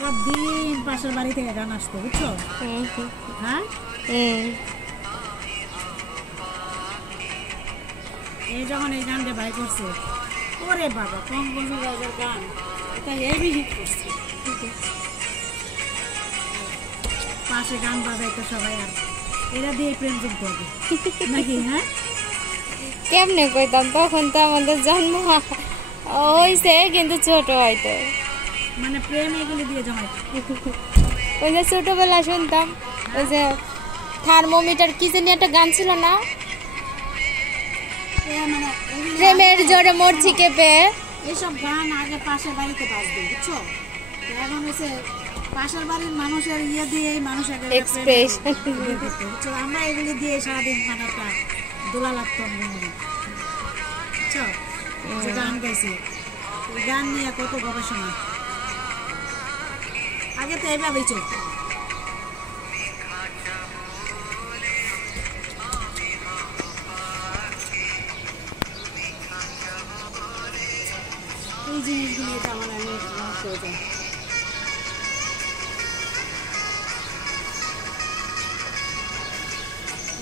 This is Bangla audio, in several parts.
সারাদিন পাশের বাড়ি থেকে গান আসতো, বুঝছো? হ্যাঁ, এই যখন এই গানটা বাই করছে, ওরে বাবা, কম বন্ধুরাজের গান এটা হেভি হিট করছে। পাশে গান বাজাইতো সবাই, আর এরা দিয়ে প্রেম যুক্ত হবে নাকি? হ্যাঁ, কেমনে কইতাম, তখন তো আমাদের জন্ম হয়েছে কিন্তু ছোট হয়তো, মানে প্রেম এগুলি দিয়ে জমাইতো। ওই যে ছোটবেলা শুনতাম ওই যে থার্মোমিটার কি জানি একটা গান ছিল না, মানে প্রেমের জোরে মরছি কেঁপে, এইসব গান আগে পাশের বাড়িতে বাজতো, বুঝছো? এখন হচ্ছে পাশের বাড়ির মানুষের ইয়ে দিয়ে মানুষের এক্সপ্রেশন, বুঝছো? আমরা এগুলি দিয়ে সারাদিন মানে একটা দোলা লাগতো, বুঝছো? যে গান গাইছি, গান নিয়ে কত গবেষণা, আগে তো এইভাবেই চলতো। এই জিনিসগুলি আমার অনেক নষ্ট হয়ে যায়।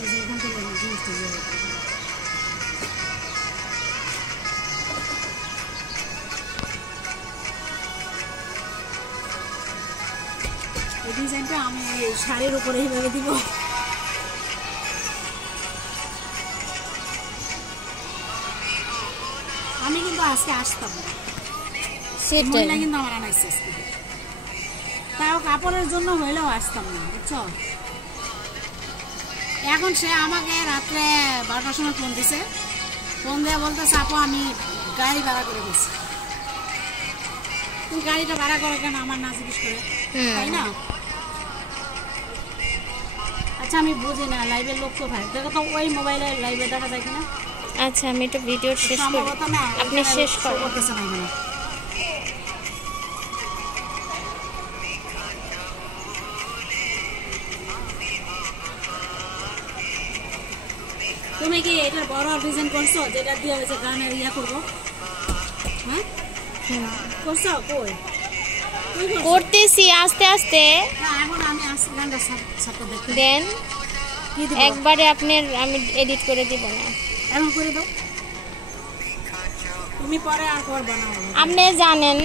এই যে এখান থেকে জিনিসটা ইয়ে হতো। এই ডিজাইনটা আমি শাড়ির উপরে এইভাবে দিব। আমি কিন্তু আজকে আসতাম না, মহিলা কিন্তু আমার আনাইছে আজকে, তাও কাপড়ের জন্য হইলেও আসতাম না, বুঝছো? এখন সে আমাকে রাত্রে 12টার সময় ফোন দিছে, ফোন দিয়ে বলতেছে আপু আমি গাড়ি ভাড়া করে গেছি। তুমি গাড়িটা ভাড়া করো কেন আমার না জিজ্ঞেস করে, তাই না? আচ্ছা আমি বুঝি না, লাইভের লোক কোথায় দেখো তো, ওই মোবাইলের লাইভে দেখা যায় কিনা? আচ্ছা আমি একটু ভিডিও শেষ করি, আপনি শেষ করতেছেন না। তুমি কি এটার বড় ডিজাইন করছো যেটা দিয়ে হয়েছে গানের ইয়া করবো? হ্যাঁ করছো? কই করতেছি আস্তে আস্তে। এখন আমি গানটা সাথে দেখতে দেন একবারে আপনার আমি এডিট করে দিব না, এখন করে দাও, তুমি পরে আর করবা না, আপনি জানেন